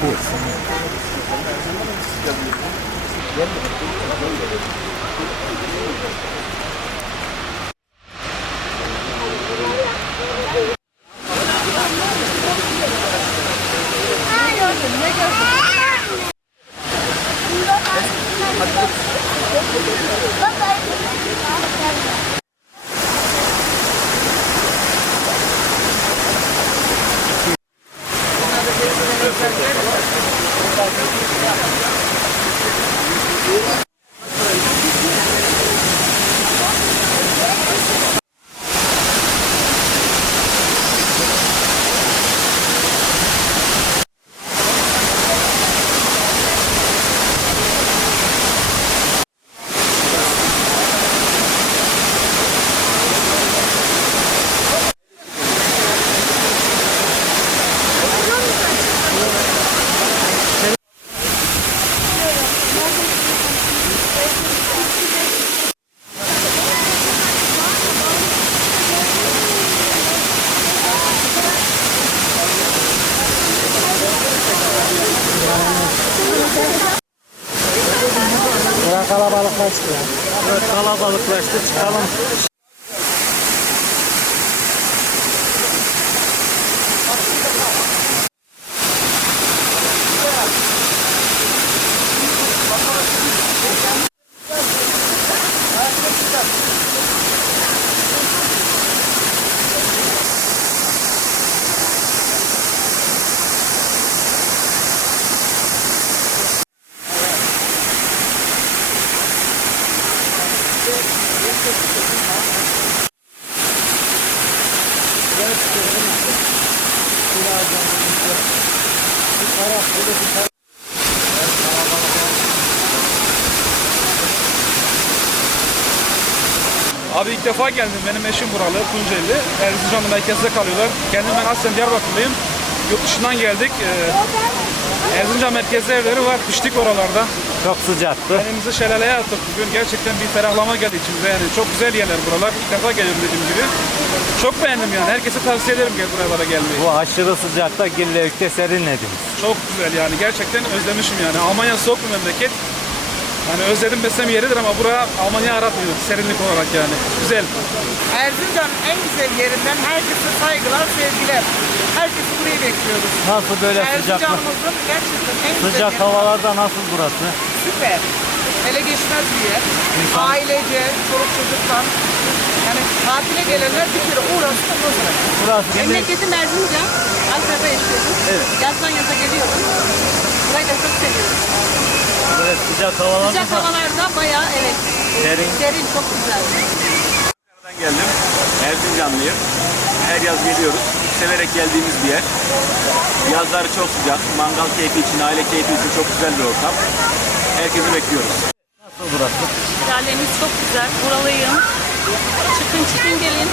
Bura kalabalıklaştı. Evet kalabalıklaştı çıkalım. Abi ilk defa geldim. Benim eşim buralı, Tunceli. Erzincan'da merkezde kalıyorlar. Kendim ben aslen Diyarbakırlıyım. Yurt dışından geldik. Ee, Erzincan merkezde evleri var. Düştük oralarda. Çok sıcaktı. Elimizi şelaleye attık bugün. Gerçekten bir ferahlama geldi içimize. Yani çok güzel yerler buralar. İlk defa geliyorum dediğim gibi. Çok beğendim yani. Herkese tavsiye ederim gel buralara gelmeyi. Bu aşırı sıcakta Gillevük'te serinlediniz. Çok güzel yani. Gerçekten özlemişim yani. Almanya soğuk bir memleket. Hani özledim desem yeridir ama bura Almanya aratmıyor. Serinlik olarak yani. Güzel. Erzincan'ın en güzel yerinden herkese saygılar, sevgiler. Herkesi buraya bekliyoruz. Nasıl böyle sıcakta? Erzincan'ımızın gerçekten en güzel Sıcak yeri. havalarda nasıl burası? Süper. Ele geçmez bir yer. İnsan- Ailece, çoluk çocuktan. Yani tatile gelenler bir kere uğrasın uğrasın. Burası Gillevük. Memleketim Erzincan. Ankara'da yaşıyorum. Evet. Yazdan yaza geliyorum. Burayı da çok seviyorum. Böyle sıcak havalarda Sıcak havalarda bayağı evet. Serin. Serin çok güzel. Ankara'dan geldim. Erzincanlıyım. Her yaz geliyoruz. Severek geldiğimiz bir yer. Yazları çok sıcak. Mangal keyfi için, aile keyfi için çok güzel bir ortam. Herkesi bekliyoruz. nasıl burası? Şelalemiz çok güzel. Buralıyım. Çıkın çıkın gelin.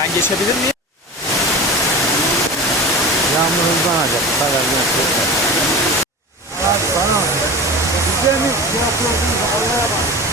Ben geçebilir miyim? Yağmur hızlanacak. Kadar Bana. Bize mi? Şey yapıyorsunuz. Allah'a bak.